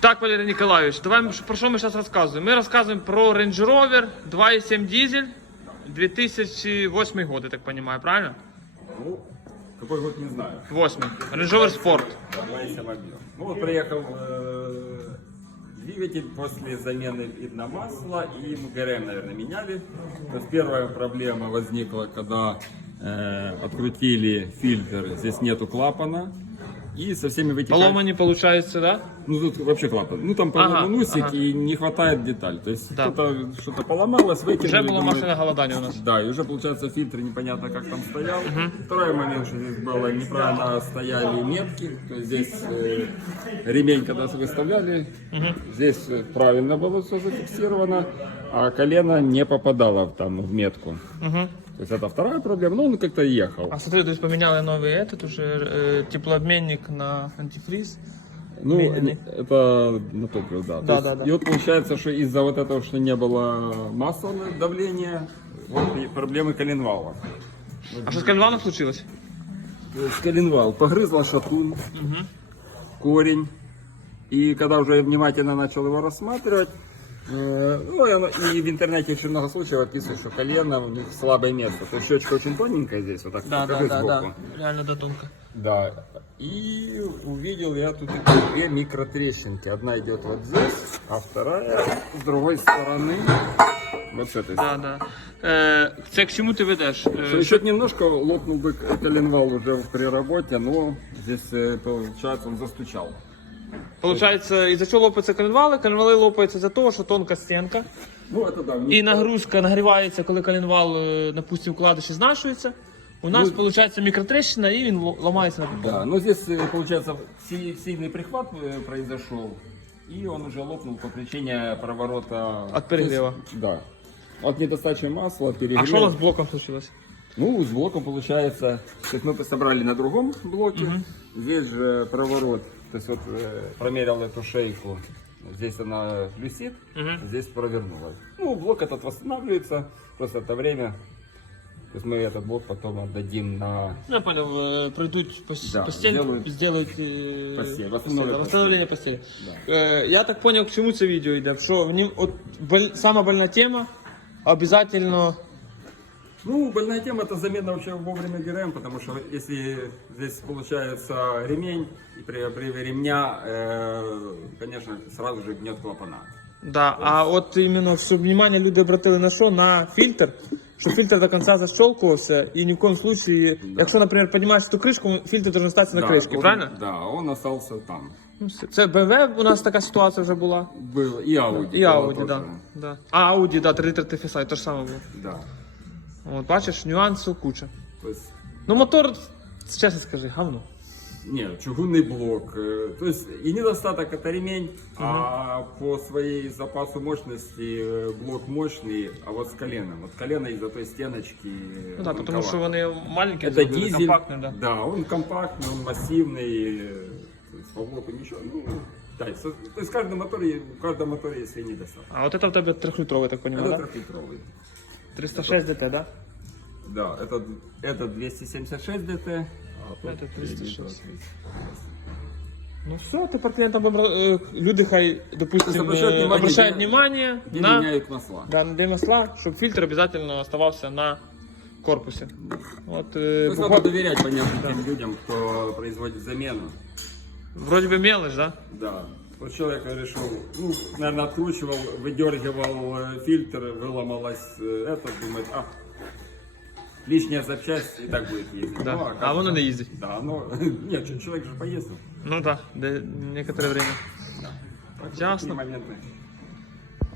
Так, Валерий Николаевич, давай про что мы сейчас рассказываем? Мы рассказываем про Range Rover 2.7 дизель 2008 год, я так понимаю, правильно? Ну, какой год, не знаю. 8. Range Rover Sport. 2.7 объем. Ну вот приехал двигатель после замены на масло, и мы ГРМ, наверное, меняли. То есть первая проблема возникла, когда открутили фильтр, здесь нету клапана. И со всеми вытекает... Полома не получается, да? Ну тут вообще клапан. Ну там носик и не хватает деталь. То есть Да. что-то поломалось, выкинули. Уже было думаю, масляное голодание у нас. Да, и уже получается фильтр непонятно как там стоял. Второй момент, что здесь было неправильно стояли метки. То есть здесь ремень, когда выставляли, здесь правильно было все зафиксировано, а колено не попадало там в метку. То есть это вторая проблема, но он как-то ехал. А смотри, то есть поменяли новый этот уже теплообменник на антифриз. Ну, Медленный. это на топливо, да. Да, То да, есть, да. И вот получается, что из-за вот этого, что не было масляного давления, вот и проблемы коленвала. А что с коленвалом случилось? То есть коленвал погрызла шатун, корень. И когда уже внимательно начал его рассматривать, ну, и в интернете очень много случаев описывают, что колено у них слабое место. То есть щечка очень тоненькая здесь, вот так покажи сбоку. Реально да тонко. Да. И увидел я тут две микротрещинки. Одна идет вот здесь, а вторая с другой стороны. Вот с этой стороны. Да, да. Це к чему ты ведешь? Еще немножко лопнул бы коленвал уже при работе, но здесь, получается, он застучал. Получается, из-за чего лопаются коленвали? Коленвали лопаються из-за того, що тонка стінка. Ну, это да. І нагрузка нагрівається, коли коленвал, допустим, вкладиш і знашується. У нас, виходить, мікротрещина, і він ламається на підлогу. Да, но здесь, получается, сильный прихват произошел, и он уже лопнул по причине проворота. От перегрева. То есть, да. От недостачи масла, от перегрева. А що у нас з блоком случилось? Ну, с блоком получается, то есть мы собрали на другом блоке, здесь же проворот, то есть вот промерил эту шейку, здесь она висит, здесь провернулась. Ну, блок этот восстанавливается, просто это время, то есть мы этот блок потом отдадим на... Я понял, пройдуть Да, постель, сделать постель, восстановление постели. Да. Я так понял, к чему це відео йде, що в нім, от, сама больна тема, обязательно... Ну, больная тема это замена вообще вовремя ГРМ, потому что если здесь получается ремень, и при ремня, конечно, сразу же гнет клапана. Да, а от іменно, щоб внимание люди обратили на що? На фільтр, щоб фільтр до кінця защелкувався і ні в коем случае, якщо, наприклад, піднімаєш ту кришку, фільтр должен статися на кришці, он, правильно? Да, он остался там. Ну, все. Це BMW у нас така ситуація вже була. Был и Audi. І Audi, да. Да. А, Audi, да, 3 літр TFSI, то ж саме було. Да. От, бачиш, нюансів куча. То есть, Ну, мотор, чесно скажи, говно. нет, чугунный блок. То есть и недостаток это ремень, а по своей запасу мощности блок мощный, а вот с коленом. Вот колено из-за той стеночки. Ну так, тому тонковато. що вони маленькі, Это зробили, дизель, компактні, да. да, он компактный, он массивный, то есть по блоку ничего, ну, да, то есть у каждого мотора есть свои недостатки. А от це в тебе 3-літровий, так Это понимаю, да? трехлитровый. 306 ДТ, да? Да, это 276 ДТ, а тот Это 306. 320. Ну все, тепер клієнтам люди хай, допустим, обращають внимание Где на, меняют масла. да, на де масла, щоб фільтр обов'язково оставався на корпусі. От, То есть надо доверять, понятно, тем людям, кто производит замену. вроде бы мелочь, да? Да. Вот человек решил, ну, наверное, откручивал, выдергивал фильтр, выломалась это, думает, лишняя запчасть и так будет ездить. Да. Ну, А воно не їздить. Да, но нет, человек же поездил. Ну да, некоторое время. Так, Ясно. такие моменты.